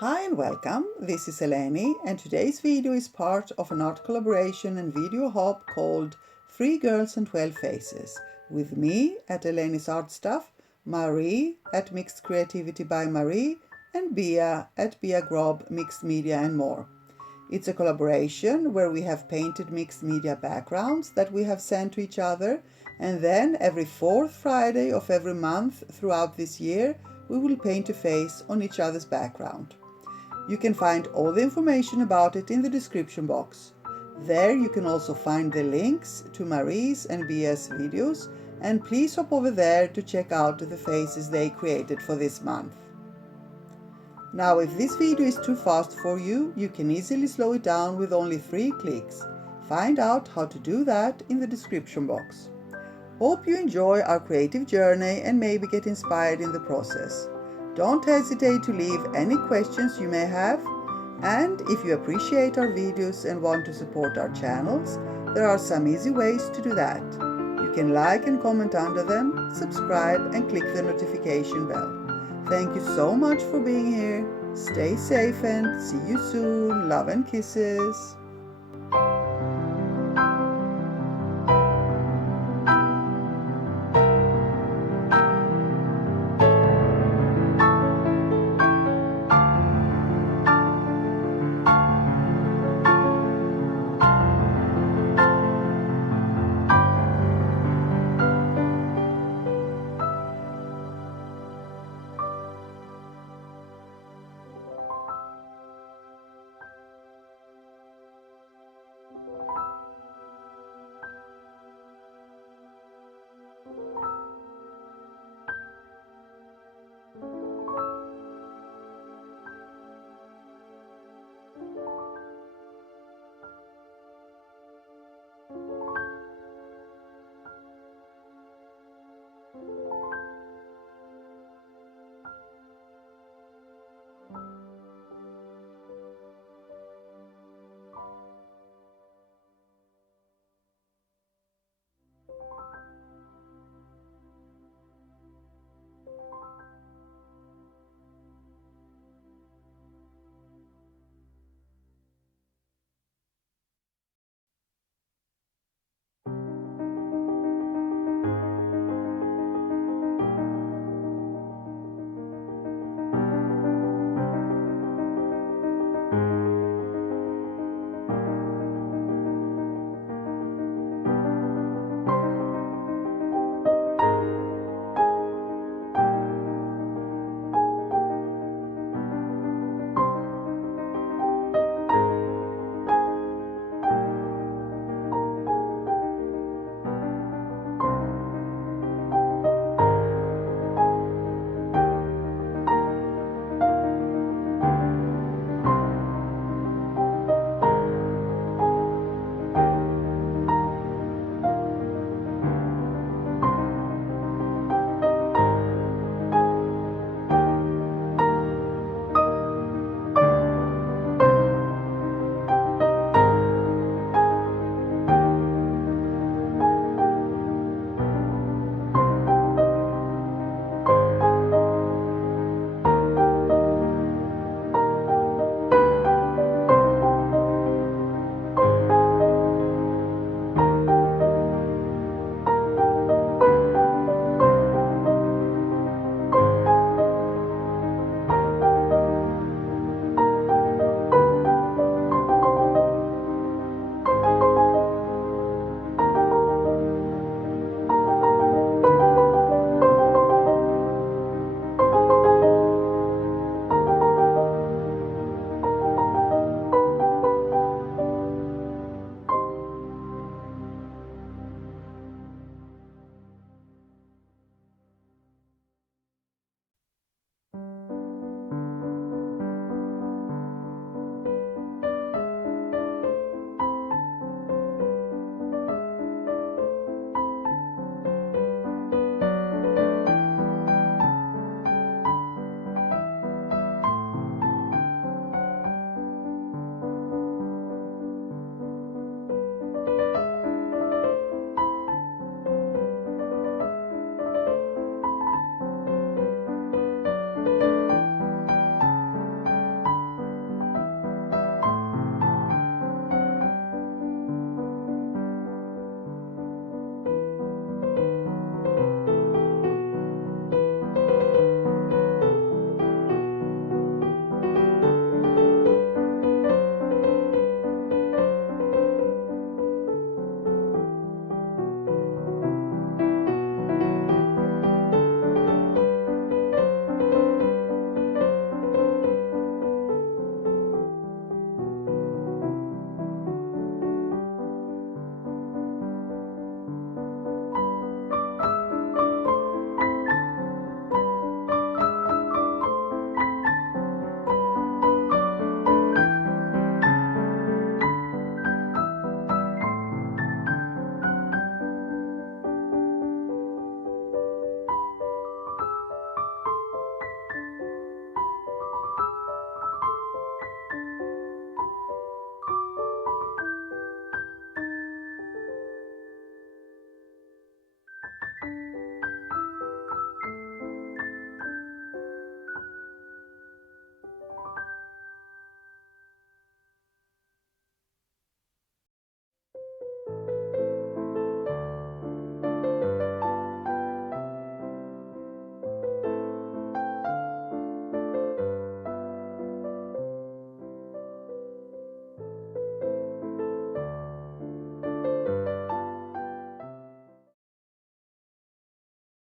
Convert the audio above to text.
Hi and welcome, this is Eleni and today's video is part of an art collaboration and video hop called 3 Girls and 12 Faces with me at elenisartstuff, Marie at Mixed Creativity by Marie and Bia at Bia Grob Mixed Media and More. It's a collaboration where we have painted mixed media backgrounds that we have sent to each other, and then every fourth Friday of every month throughout this year we will paint a face on each other's background. You can find all the information about it in the description box. There you can also find the links to Marie's and Bia's videos, and please hop over there to check out the faces they created for this month. Now, if this video is too fast for you, you can easily slow it down with only 3 clicks. Find out how to do that in the description box. Hope you enjoy our creative journey and maybe get inspired in the process. Don't hesitate to leave any questions you may have, and if you appreciate our videos and want to support our channels, there are some easy ways to do that. You can like and comment under them, subscribe and click the notification bell. Thank you so much for being here. Stay safe and see you soon. Love and kisses.